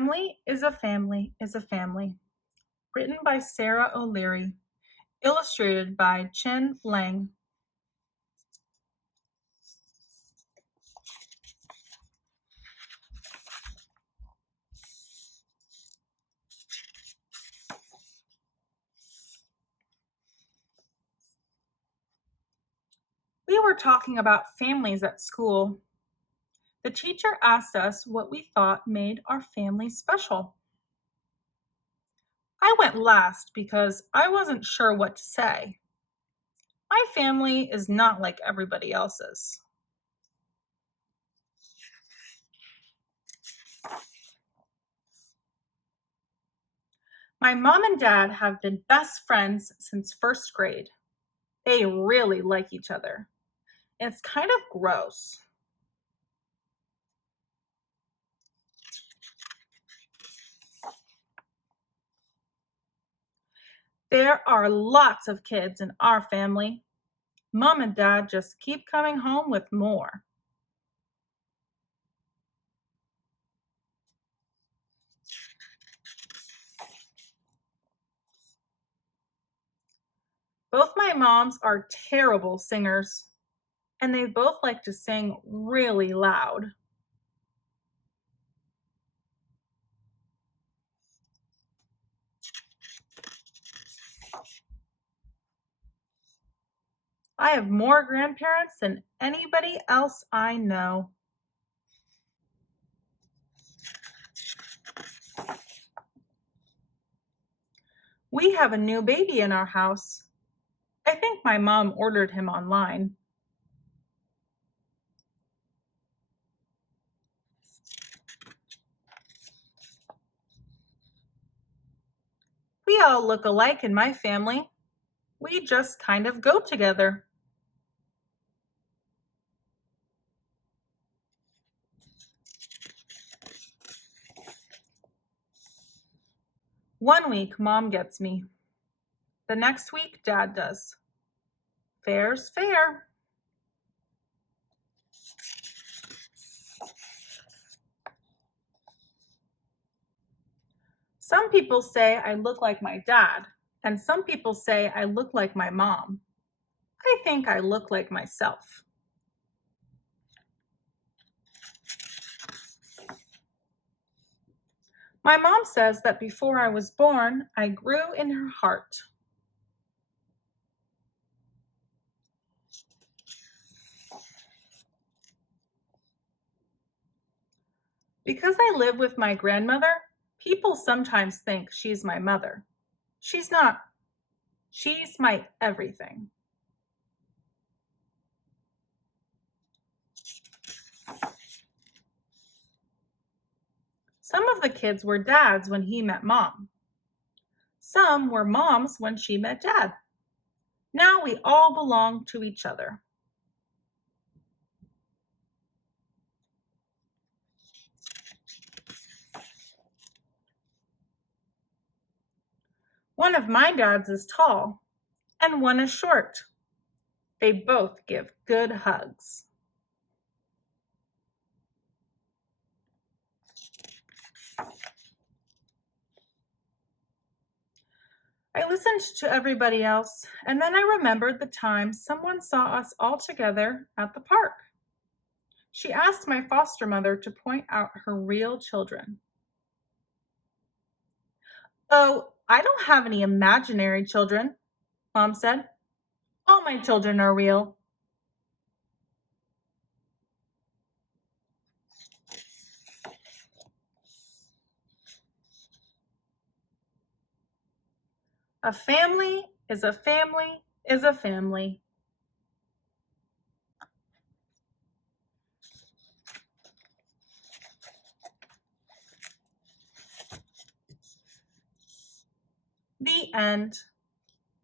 family is a family is a family. Written by Sara O'Leary. Illustrated by Leng. We were talking about families at school. The teacher asked us what we thought made our family special. I went last because I wasn't sure what to say. My family is not like everybody else's. My mom and dad have been best friends since first grade. They really like each other. It's kind of gross. There are lots of kids in our family. Mom and Dad just keep coming home with more. Both my moms are terrible singers, and they both like to sing really loud. I have more grandparents than anybody else I know. We have a new baby in our house. I think my mom ordered him online. We all look alike in my family. We just kind of go together. One week, Mom gets me. The next week, Dad does. Fair's fair. Some people say I look like my dad, and some people say I look like my mom. I think I look like myself. My mom says that before I was born, I grew in her heart. Because I live with my grandmother, people sometimes think she's my mother. She's not. She's my everything. Some of the kids were dads when he met Mom. Some were moms when she met Dad. Now we all belong to each other. One of my dads is tall, and one is short. They both give good hugs. I listened to everybody else, and then I remembered the time someone saw us all together at the park. She asked my foster mother to point out her real children. Oh, I don't have any imaginary children, Mom said. All my children are real. A family is a family is a family. The end.